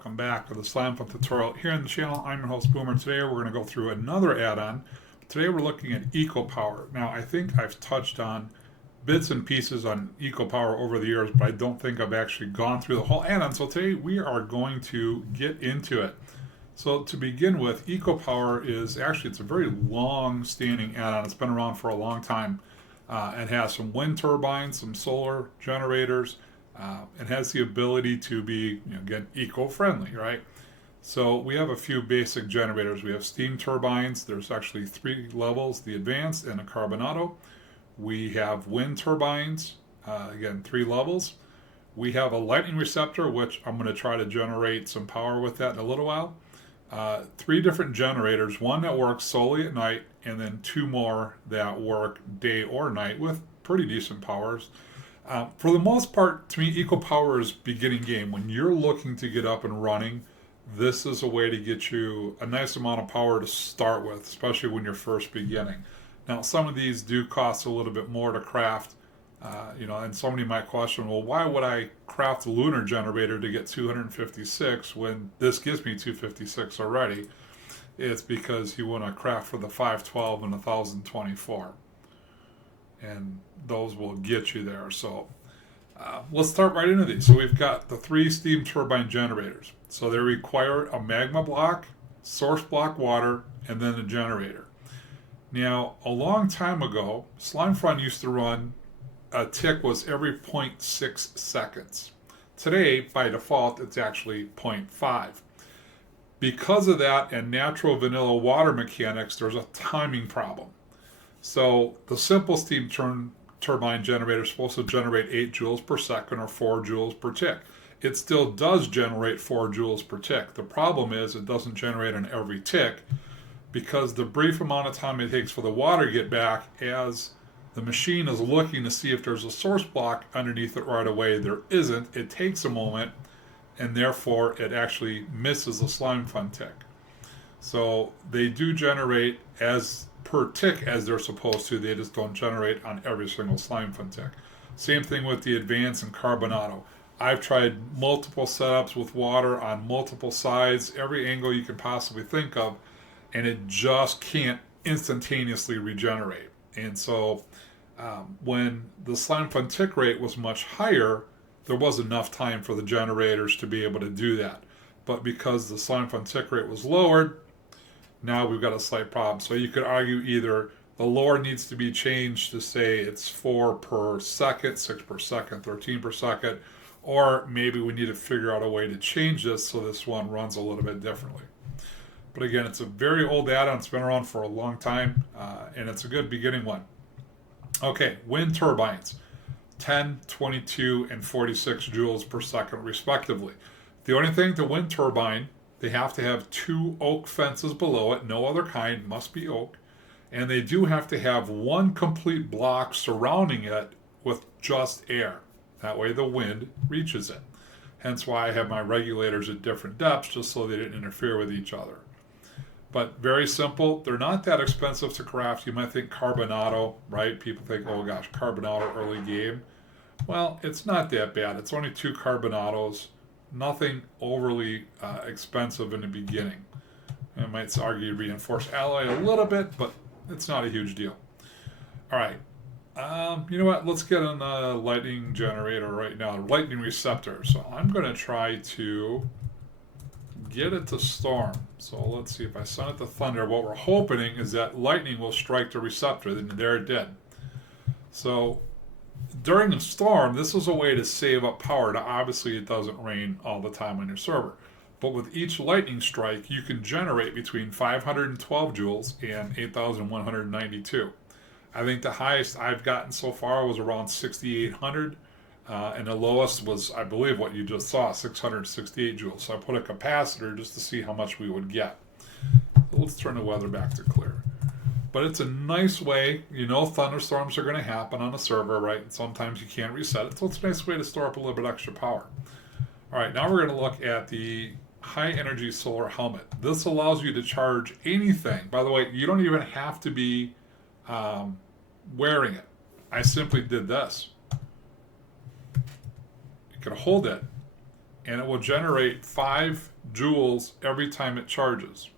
welcome back to the Slimefun tutorial here on the channel. I'm your host Boomer. Today we're going to go through another add-on. Today we're looking at Eco Power. Now I think I've touched on bits and pieces on Eco Power over the years, but I don't think I've actually gone through the whole add-on. So today we are going to get into it. So to begin with, Eco Power is actually, it's a very long-standing add-on. It's been around for a long time. It has some wind turbines, some solar generators. It has the ability to be, again, eco-friendly, right? So we have a few basic generators. We have steam turbines. There's actually 3 levels, the advanced and the carbonado. We have wind turbines, again, 3 levels. We have a lightning receptor, which I'm going to try to generate some power with that in a little while. 3 different generators, one that works solely at night, and then 2 more that work day or night with pretty decent powers. For the most part, to me, Eco Power is beginning game. When you're looking to get up and running, this is a way to get you a nice amount of power to start with, especially when you're first beginning. Now, some of these do cost a little bit more to craft, and somebody might question, well, why would I craft a lunar generator to get 256 when this gives me 256 already? It's because you want to craft for the 512 and 1024. And those will get you there. So let's start right into these. So we've got the 3 steam turbine generators. So they require a magma block, source block water, and then a generator. Now, a long time ago, Slimefun used to run a tick was every 0.6 seconds. Today, by default, it's actually 0.5. Because of that and natural vanilla water mechanics, there's a timing problem. So the simple steam turbine generator is supposed to generate 8 joules per second or 4 joules per tick. It still does generate 4 joules per tick. The problem is it doesn't generate on every tick because the brief amount of time it takes for the water to get back as the machine is looking to see if there's a source block underneath it right away. There isn't. It takes a moment and therefore it actually misses the Slimefun tick. So they do generate as per tick as they're supposed to. They just don't generate on every single Slimefun tick. Same thing with the advanced and carbonado. I've tried multiple setups with water on multiple sides, every angle you can possibly think of, and it just can't instantaneously regenerate. And so when the Slimefun tick rate was much higher, there was enough time for the generators to be able to do that. But because the Slimefun tick rate was lowered, now we've got a slight problem. So you could argue either the lower needs to be changed to say it's 4 per second, 6 per second, 13 per second, or maybe we need to figure out a way to change this so this one runs a little bit differently. But again, it's a very old add-on. It's been around for a long time, and it's a good beginning one. Okay, wind turbines, 10, 22, and 46 joules per second respectively. The only thing, the wind turbine, they have to have 2 oak fences below it, no other kind, must be oak. And they do have to have 1 complete block surrounding it with just air. That way the wind reaches it. Hence why I have my regulators at different depths, just so they didn't interfere with each other. But very simple. They're not that expensive to craft. You might think carbonado, right? People think, oh gosh, carbonado early game. Well, it's not that bad. It's only 2 carbonados. Nothing overly expensive in the beginning. I might argue reinforced alloy a little bit, but it's not a huge deal. All right. You know what? Let's get on the lightning generator right now, the lightning receptor. So I'm going to try to get it to storm. So let's see if I send it to thunder. What we're hoping is that lightning will strike the receptor, and there it did. So during a storm, this is a way to save up power. Now, obviously, it doesn't rain all the time on your server. But with each lightning strike, you can generate between 512 joules and 8,192. I think the highest I've gotten so far was around 6,800. And the lowest was, I believe, what you just saw, 668 joules. So I put a capacitor just to see how much we would get. Let's turn the weather back to clear. But it's a nice way, thunderstorms are going to happen on a server, right? And sometimes you can't reset it, so it's a nice way to store up a little bit extra power. All right, now we're going to look at the high energy solar helmet. This allows you to charge anything. By the way, you don't even have to be wearing it. I simply did this. You can hold it, and it will generate 5 joules every time it charges.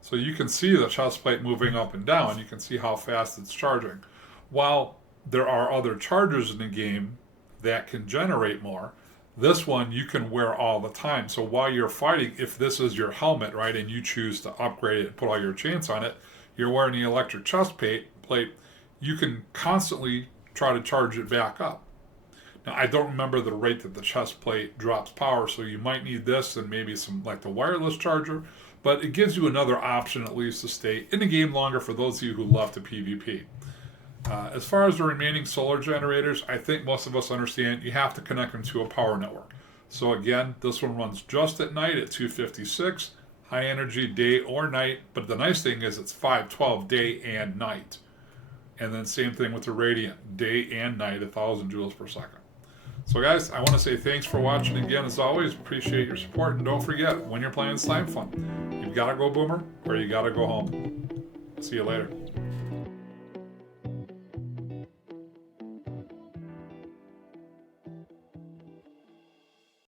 So you can see the chest plate moving up and down. You can see how fast it's charging. While there are other chargers in the game that can generate more, this one you can wear all the time. So while you're fighting, if this is your helmet, right, and you choose to upgrade it and put all your chains on it, you're wearing the electric chest plate, you can constantly try to charge it back up. Now, I don't remember the rate that the chest plate drops power, so you might need this and maybe some like the wireless charger, but it gives you another option at least to stay in the game longer for those of you who love to PvP. As far as the remaining solar generators, I think most of us understand you have to connect them to a power network. So again, this one runs just at night at 256, high energy day or night, but the nice thing is it's 512 day and night. And then same thing with the Radiant, day and night, 1,000 joules per second. So guys, I want to say thanks for watching again. As always, appreciate your support. And don't forget, when you're playing Slimefun, you've got to go Boomer or you got to go home. See you later.